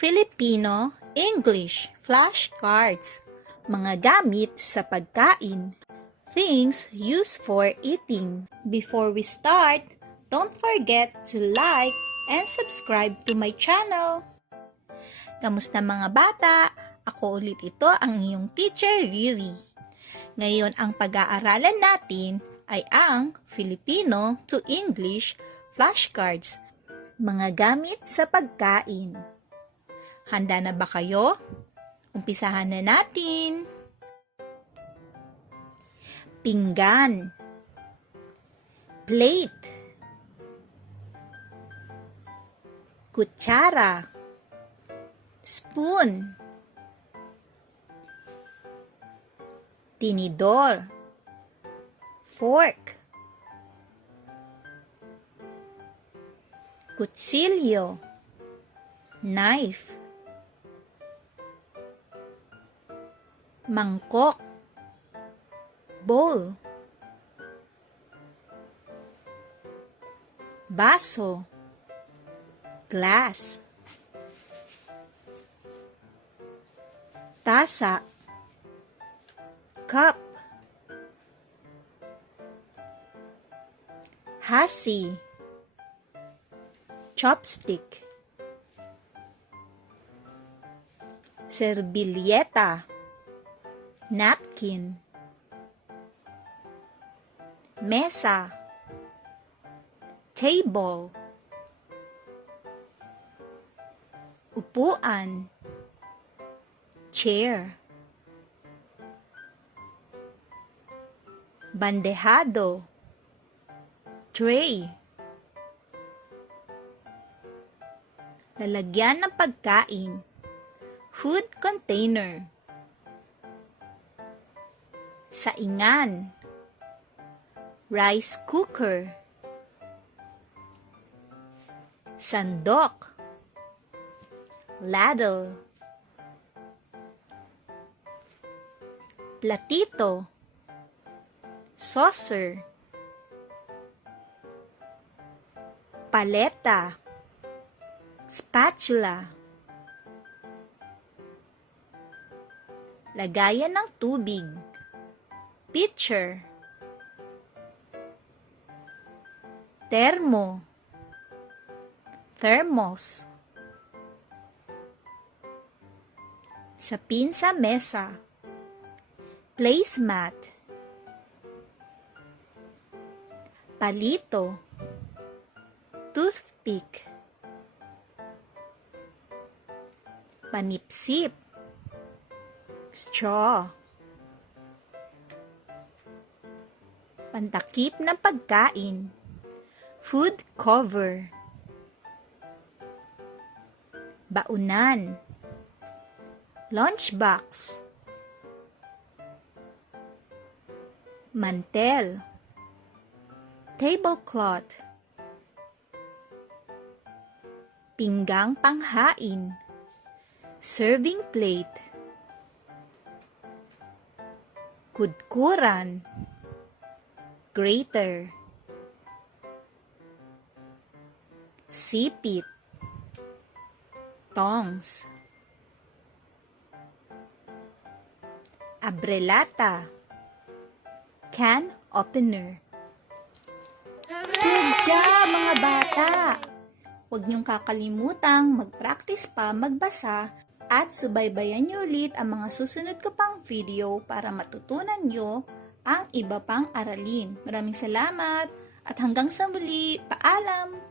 Filipino English flashcards. Mga gamit sa pagkain. Things used for eating. Before we start, don't forget to like and subscribe to my channel. Kamusta mga bata? Ako ulit ito ang iyong teacher Riri. Ngayon ang pag-aaralan natin ay ang Filipino to English flashcards. Mga gamit sa pagkain. Handa na ba kayo? Umpisahan na natin. Pinggan, plate, kutsara, spoon, tinidor, fork, kutsilyo, knife, mangkok, bowl, baso, glass, tasa, cup, hasi, chopstick, serbilyeta, napkin, mesa, table, upuan, chair, bandehado, tray, lalagyan ng pagkain, food container, saingan, rice cooker, sandok, ladle, platito, saucer, paleta, spatula, lagayan ng tubig, pitcher, termo, thermos, sapin sa mesa, placemat, palito, toothpick, panipsip, straw, pantakip ng pagkain, food cover, baunan, lunchbox, mantel, tablecloth, pinggang panghain, serving plate, kudkuran, grater, sipit, tongs, abrelata, can opener. Good job mga bata! Huwag niyong kakalimutang mag-practice pa magbasa at subaybayan niyo ulit ang mga susunod ko pang video para matutunan niyo ang iba pang aralin. Maraming salamat at hanggang sa muli, paalam!